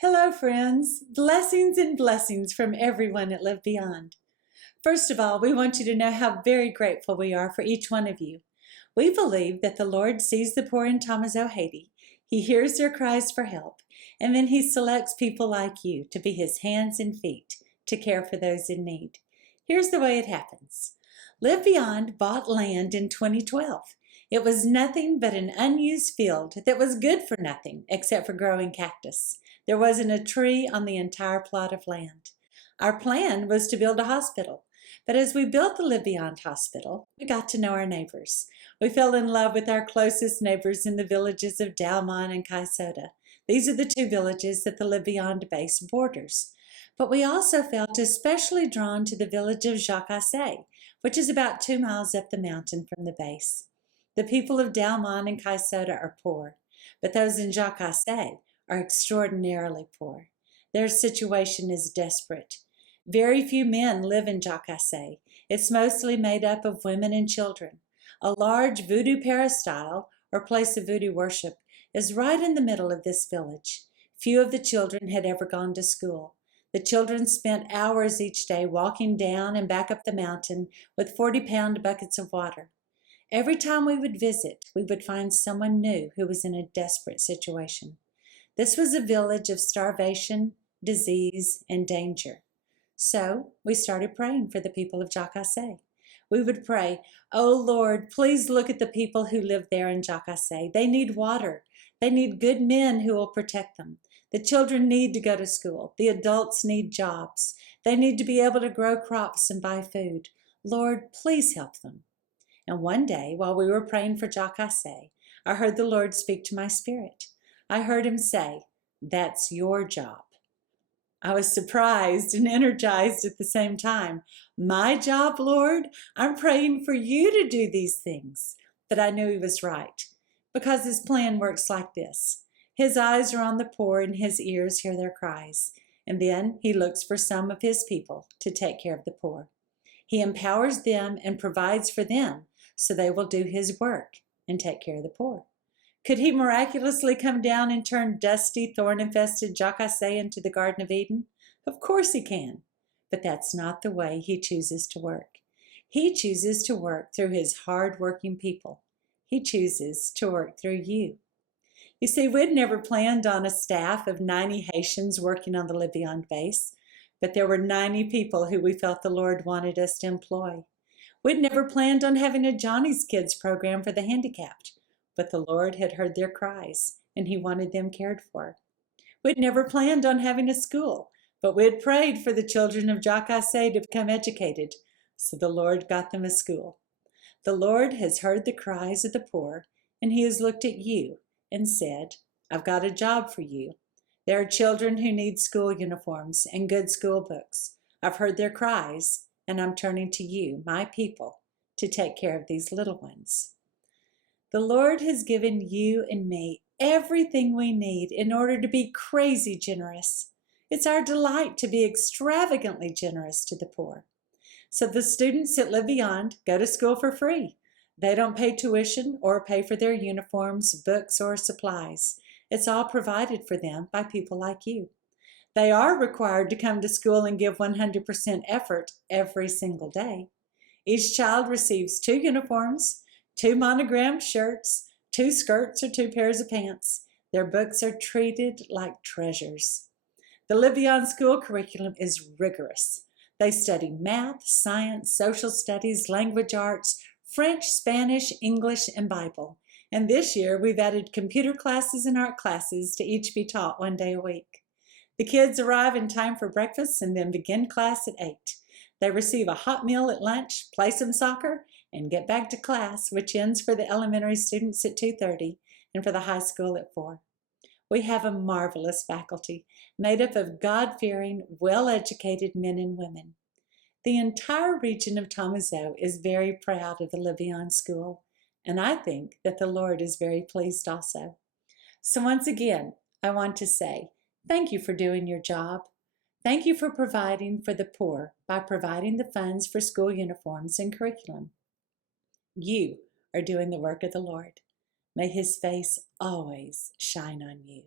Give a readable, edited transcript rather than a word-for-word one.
Hello, friends. Blessings and blessings from everyone at LiveBeyond. First of all, we want you to know how very grateful we are for each one of you. We believe that the Lord sees the poor in Tomazo, Haiti. He hears their cries for help, and then He selects people like you to be His hands and feet to care for those in need. Here's the way it happens. LiveBeyond bought land in 2012. It was nothing but an unused field that was good for nothing except for growing cactus. There wasn't a tree on the entire plot of land. Our plan was to build a hospital, but as we built the LiveBeyond Hospital, we got to know our neighbors. We fell in love with our closest neighbors in the villages of Dalmon and Kaisota. These are the two villages that the LiveBeyond base borders. But we also felt especially drawn to the village of Jacassé, which is about 2 miles up the mountain from the base. The people of Dalmon and Kaisota are poor, but those in Jacassé are extraordinarily poor. Their situation is desperate. Very few men live in Jacassé. It's mostly made up of women and children. A large voodoo peristyle, or place of voodoo worship, is right in the middle of this village. Few of the children had ever gone to school. The children spent hours each day walking down and back up the mountain with 40-pound buckets of water. Every time we would visit, we would find someone new who was in a desperate situation. This was a village of starvation, disease, and danger. So we started praying for the people of Jacassé. We would pray, "Oh Lord, please look at the people who live there in Jacassé. They need water. They need good men who will protect them. The children need to go to school. The adults need jobs. They need to be able to grow crops and buy food. Lord, please help them." And one day, while we were praying for Jacassé, I heard the Lord speak to my spirit. I heard Him say, "That's your job." I was surprised and energized at the same time. My job, Lord? I'm praying for you to do these things. But I knew He was right, because His plan works like this. His eyes are on the poor and His ears hear their cries. And then He looks for some of His people to take care of the poor. He empowers them and provides for them so they will do His work and take care of the poor. Could He miraculously come down and turn dusty, thorn-infested Jacassé into the Garden of Eden? Of course He can, but that's not the way He chooses to work. He chooses to work through His hard-working people. He chooses to work through you. You see, we'd never planned on a staff of 90 Haitians working on the LiveBeyond base, but there were 90 people who we felt the Lord wanted us to employ. We'd never planned on having a Johnny's Kids program for the handicapped, but the Lord had heard their cries, and He wanted them cared for. We'd never planned on having a school, but we had prayed for the children of Jacassé to become educated, so the Lord got them a school. The Lord has heard the cries of the poor, and He has looked at you and said, "I've got a job for you. There are children who need school uniforms and good school books. I've heard their cries, and I'm turning to you, my people, to take care of these little ones." The Lord has given you and me everything we need in order to be crazy generous. It's our delight to be extravagantly generous to the poor. So the students at LiveBeyond go to school for free. They don't pay tuition or pay for their uniforms, books, or supplies. It's all provided for them by people like you. They are required to come to school and give 100% effort every single day. Each child receives 2 uniforms, 2 monogrammed shirts, 2 skirts or 2 pairs of pants. Their books are treated like treasures. The LiveBeyond school curriculum is rigorous. They study math, science, social studies, language arts, French, Spanish, English, and Bible. And this year, we've added computer classes and art classes to each be taught 1 day a week. The kids arrive in time for breakfast and then begin class at 8. They receive a hot meal at lunch, play some soccer, and get back to class, which ends for the elementary students at 2:30 and for the high school at 4. We have a marvelous faculty made up of God-fearing, well-educated men and women. The entire region of Tomazo is very proud of the LiveBeyond School, and I think that the Lord is very pleased also. So once again, I want to say thank you for doing your job. Thank you for providing for the poor by providing the funds for school uniforms and curriculum. You are doing the work of the Lord. May His face always shine on you.